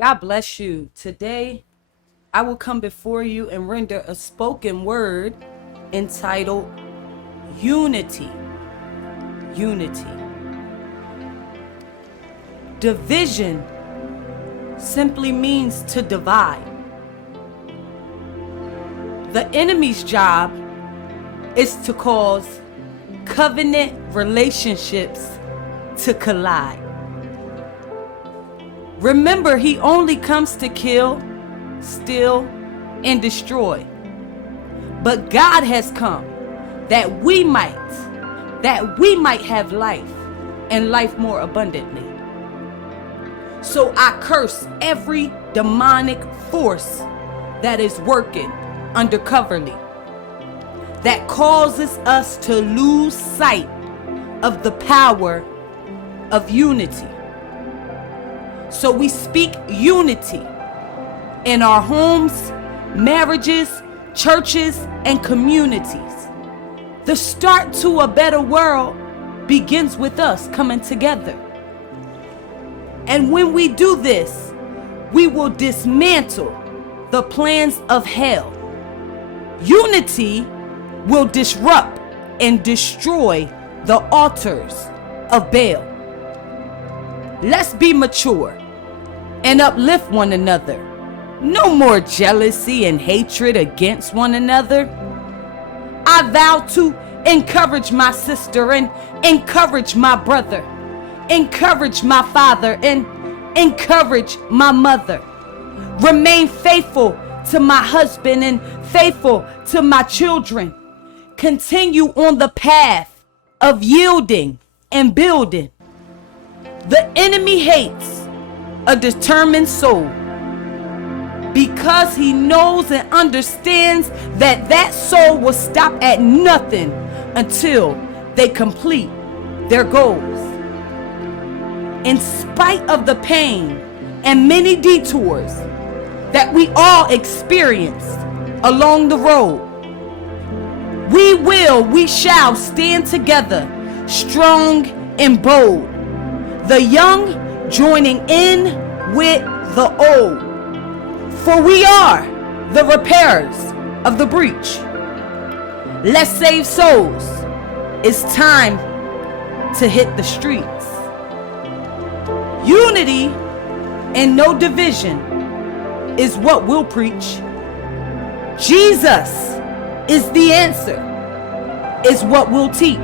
God bless you. Today, I will come before you and render a spoken word entitled Unity. Unity. Division simply means to divide. The enemy's job is to cause covenant relationships to collide. Remember, he only comes to kill, steal, and destroy. But God has come that we might have life and life more abundantly. So I curse every demonic force that is working undercoverly, that causes us to lose sight of the power of unity. So we speak unity in our homes, marriages, churches, and communities. The start to a better world begins with us coming together. And when we do this, we will dismantle the plans of hell. Unity will disrupt and destroy the altars of Baal. Let's be mature and uplift one another. No more jealousy and hatred against one another. I vow to encourage my sister and encourage my brother, encourage my father and encourage my mother. Remain faithful to my husband and faithful to my children. Continue on the path of yielding and building. The enemy hates a determined soul because he knows and understands that that soul will stop at nothing until they complete their goals. In spite of the pain and many detours that we all experienced along the road, we shall stand together, strong and bold. The young joining in with the old. For we are the repairers of the breach. Let's save souls. It's time to hit the streets. Unity and no division is what we'll preach. Jesus is the answer, is what we'll teach.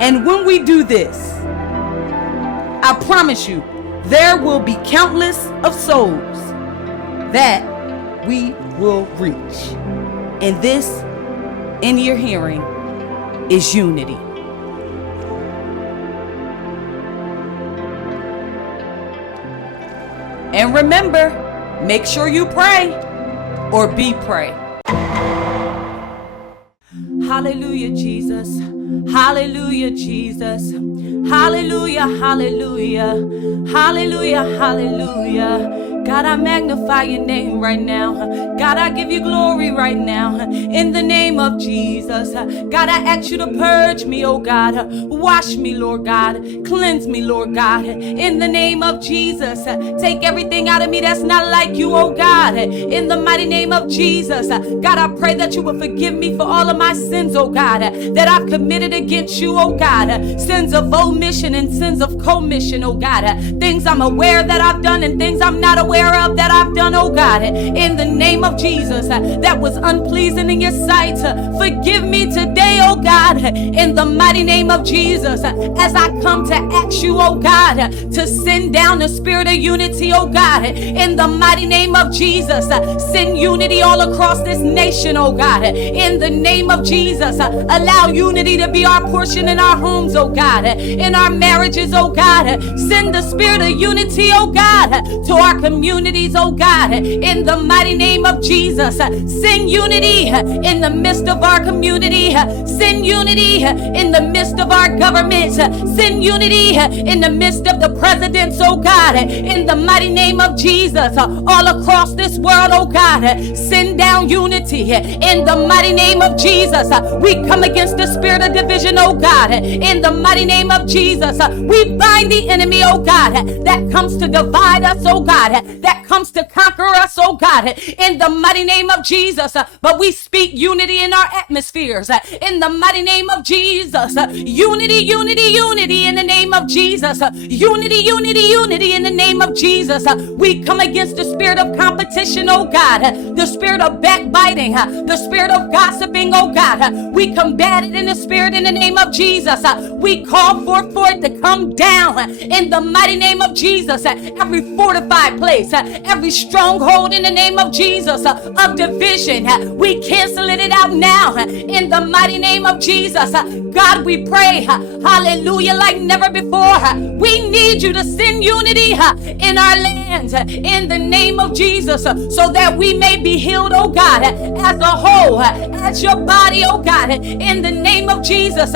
And when we do this, I promise you, there will be countless of souls that we will reach. And this, in your hearing, is unity. And remember, make sure you pray or be pray. Hallelujah, Jesus. Hallelujah, Jesus. Hallelujah, hallelujah. Hallelujah, hallelujah. God, I magnify your name right now. God, I give you glory right now. In the name of Jesus. God, I ask you to purge me, oh God. Wash me, Lord God. Cleanse me, Lord God. In the name of Jesus. Take everything out of me that's not like you, oh God. In the mighty name of Jesus. God, I pray that you will forgive me for all of my sins, oh God, that I've committed against you, oh God. Sins of omission and sins of commission, oh God. Things I'm aware that I've done and things I'm not aware of that I've done, oh God, in the name of Jesus, that was unpleasing in your sight. Forgive me today, oh God, in the mighty name of Jesus, as I come to ask you, oh God, to send down the spirit of unity, oh God, in the mighty name of Jesus. Send unity all across this nation, oh God, in the name of Jesus. Allow unity to be our portion in our homes, oh God, in our marriages, oh God. Send the spirit of unity, oh God, to our communities, oh God, in the mighty name of Jesus. Send unity in the midst of our community. Send unity in the midst of our government. Send unity in the midst of the presidents, oh God, in the mighty name of Jesus. All across this world, oh God, send down unity in the mighty name of Jesus. We come against the spirit of division, oh God, in the mighty name of Jesus. We bind the enemy, oh God, that comes to divide us, oh God, that comes to conquer us, oh God, in the mighty name of Jesus. But we speak unity in our atmospheres, in the mighty name of Jesus. Unity, unity, unity in the name of Jesus. Unity, unity, unity in the name of Jesus. We come against the spirit of competition, oh God, the spirit of backbiting, the spirit of gossiping, oh God. We combat it in the spirit in the name of Jesus. We call for it to come down in the mighty name of Jesus. Every fortified place, every stronghold in the name of Jesus of division, we cancel it out now in the mighty name of Jesus. God, we pray, hallelujah, like never before. We need you to send unity in our lands in the name of Jesus, so that we may be healed, oh God, as a whole, as your body, oh God, in the name of Jesus.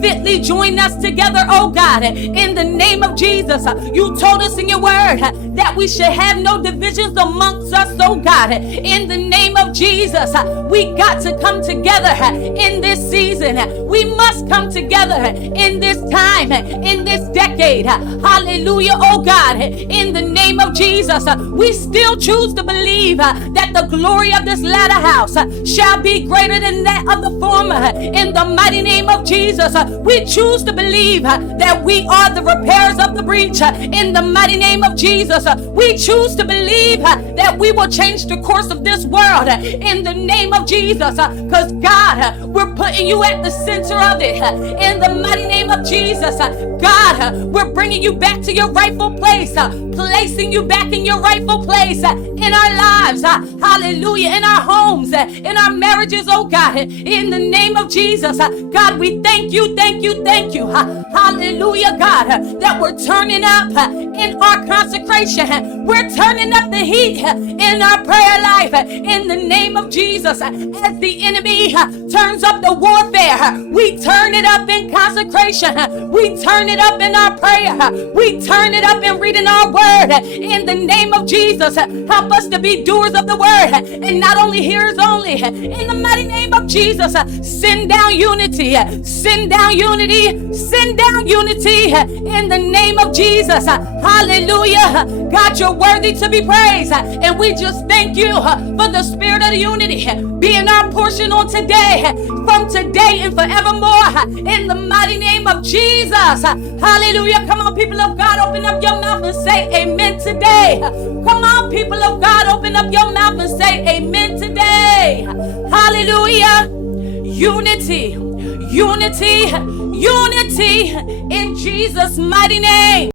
Fitly join us together, oh God, in the name of Jesus. You told us in your word that we should have no divisions amongst us, oh God, in the name of Jesus. We got to come together in this season. We must come together in this time, in this decade. Hallelujah, oh God, in the name of Jesus. We still choose to believe that the glory of this latter house shall be greater than that of the former. In the mighty name of Jesus, we choose to believe that we are the repairers of the breach. In the mighty name of Jesus, we choose to believe that we will change the course of this world. In the name of Jesus, because God, we're putting you at the center of it. In the mighty name of Jesus, God, we're bringing you back to your rightful place, placing you back in your rightful place in our lives. Hallelujah. In our homes, in our marriages, oh God, in the name of Jesus. God, we thank you, thank you, thank you. Hallelujah, God, that we're turning up in our consecration. We're turning up the heat in our prayer life in the name of Jesus. As the enemy turns up the warfare, we turn it up in consecration. We turn it up in our prayer. We turn it up in reading our word in the name of Jesus. Help us to be doers of the word and not only hearers only. In the mighty name of Jesus, send down unity, send down unity, send down unity in the name of Jesus. Hallelujah. God, you're worthy to be praised, and we just thank you for the spirit of unity being our portion on today, from today and forevermore, in the mighty name of Jesus. Hallelujah. Come on, people of God, open up your mouth and say amen today. Come on, people of God, open up your mouth and say amen today. Hallelujah. Unity, unity, unity in Jesus' mighty name.